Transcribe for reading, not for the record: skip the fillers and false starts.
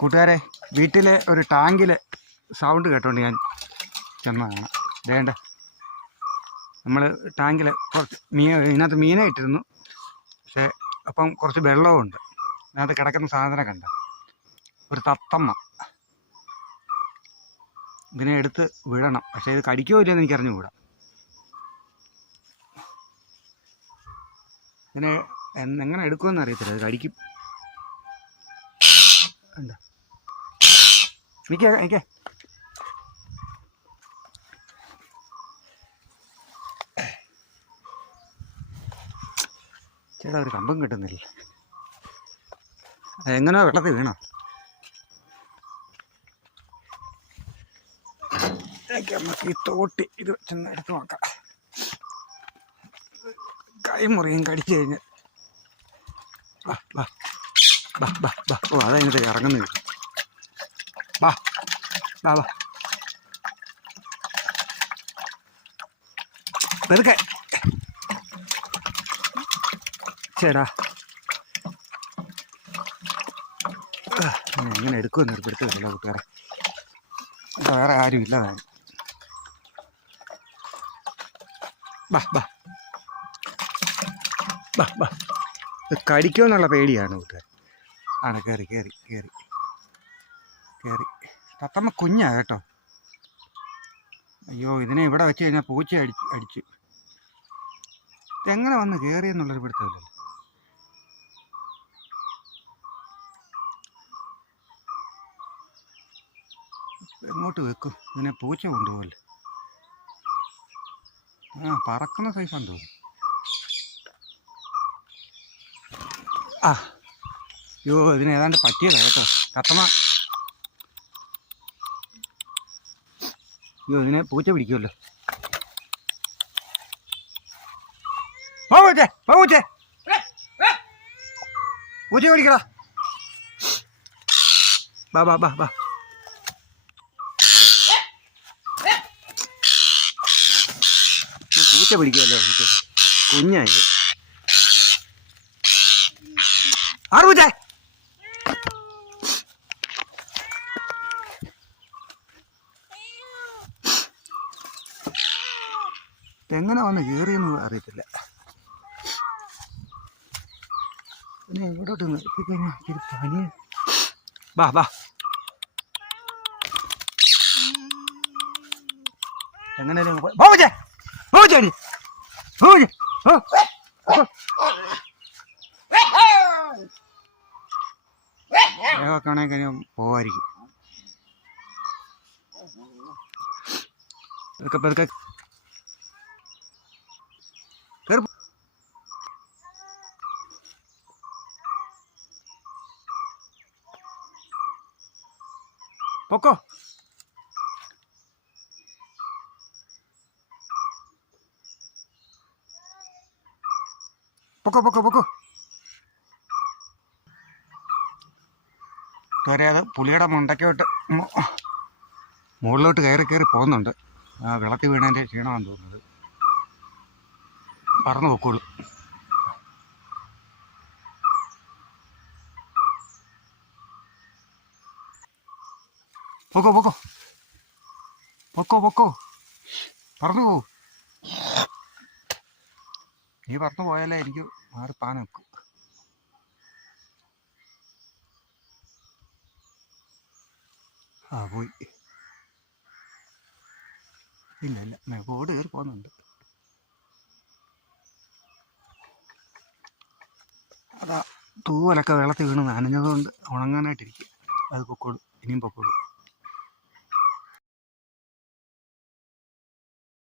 കൂട്ടുകാരെ, വീട്ടിലെ ഒരു ടാങ്കിൽ സൗണ്ട് കേട്ടോണ്ട് ഞാൻ ചെന്നതാണ്. വേണ്ട, നമ്മൾ ടാങ്കിൽ കുറച്ച് ഇതിനകത്ത് മീനെ ഇട്ടിരുന്നു. പക്ഷേ അപ്പം കുറച്ച് വെള്ളവും ഉണ്ട്. അതിനകത്ത് കിടക്കുന്ന സാധനം കണ്ട ഒരു തത്തമ്മ. ഇതിനെ എടുത്ത് വിടണം. പക്ഷേ ഇത് കടിക്കുമോ ഇല്ലെന്ന് എനിക്ക് അറിഞ്ഞുകൂടാ. ഇതിനെ എങ്ങനെ എടുക്കുമെന്ന് അറിയത്തില്ല. അത് കടിക്കും. ഉണ്ട് എനിക്ക് ചേട്ടാ ഒരു കമ്പം കിട്ടുന്നില്ല. അതെങ്ങനെയോ വെള്ളത്തിൽ വീണോ. നമുക്ക് ഈ തോട്ടി ഇത് ചെന്ന് എടുത്ത് നോക്കാം. കൈ മുറിയും കടിച്ചു കഴിഞ്ഞ് ഓ അതതിനകത്ത് ഇറങ്ങുന്നു. വാ വാ വാ വെറുതെ ചേടാ. എങ്ങനെ എടുക്കുമെന്ന് ഒരു പിടുത്തമില്ല കൂട്ടുകാരെ. വേറെ ആരും ഇല്ലതാണ്. ബാ ബാ ബാ ബാ. ഇത് കടിക്കുമെന്നുള്ള പേടിയാണ് കൂട്ടുകാർ. ആണ് കയറി കയറി കയറി കയറി. തത്തമ്മ കുഞ്ഞാ കേട്ടോ. അയ്യോ, ഇതിനെ ഇവിടെ വെച്ച് കഴിഞ്ഞാൽ പൂച്ച അടിച്ചു. ഇതെങ്ങനെ വന്ന് കയറിയെന്നുള്ളൊരു പിടുത്തമില്ലല്ലോ. എങ്ങോട്ട് വെക്കും? ഇതിനെ പൂച്ച കൊണ്ടുപോകല്ലേ. പറക്കുന്ന സൈസാന്ന് തോന്നുന്നു. അയ്യോ, ഇതിന് ഏതാണ്ട് പറ്റിയതാ കേട്ടോ തത്തമ്മ. അയ്യോ, ഇതിനെ പൂച്ച പിടിക്കുമല്ലോ. പൂച്ച പിടിക്കടാ. ബാ ബാ ബാ ബാ. പൂച്ച പിടിക്കുമല്ലോ. കുഞ്ഞായത്. ആറുപൂച്ച എങ്ങനെ വന്ന് കയറിയെന്ന് അറിയത്തില്ല. പിന്നെ ഇവിടോട്ട് നിർത്തിക്കഴിഞ്ഞാൽ ഇച്ചിരി പനി. ബാ ബാ. എങ്ങനെയാലും വേഗമൊക്കെയാണെങ്കിൽ കഴിഞ്ഞാൽ പോവായിരിക്കും. പതുക്കെ പതുക്കെ കയറി പൊക്കോ. പൊക്കോ പൊക്കോ പൊക്കോ. കയറിയത് പുലിയുടെ മുണ്ടയ്ക്കോട്ട് മുകളിലോട്ട് കയറി കയറി പോകുന്നുണ്ട്. വിളക്ക് വീണതിൻ്റെ ക്ഷീണമാണെന്ന് തോന്നുന്നത്. പറന്നു പൊക്കോളൂ. പൊക്കോ പൊക്കോ പൊക്കോ പൊക്കോ. പറന്നു പോകൂ. നീ പറന്നു പോയാലേ എനിക്ക് മാറി പാൻ വെക്കും. പോയി. ഇല്ല ഇല്ല, മേപ്പോട്ട് കയറി പോകുന്നുണ്ട്. അതാ തൂവലൊക്കെ വെള്ളത്തിൽ വീണ് നനഞ്ഞതുകൊണ്ട് ഉണങ്ങാനായിട്ടിരിക്കും. അത് പൊക്കോളൂ. ഇനിയും പൊക്കോളൂ.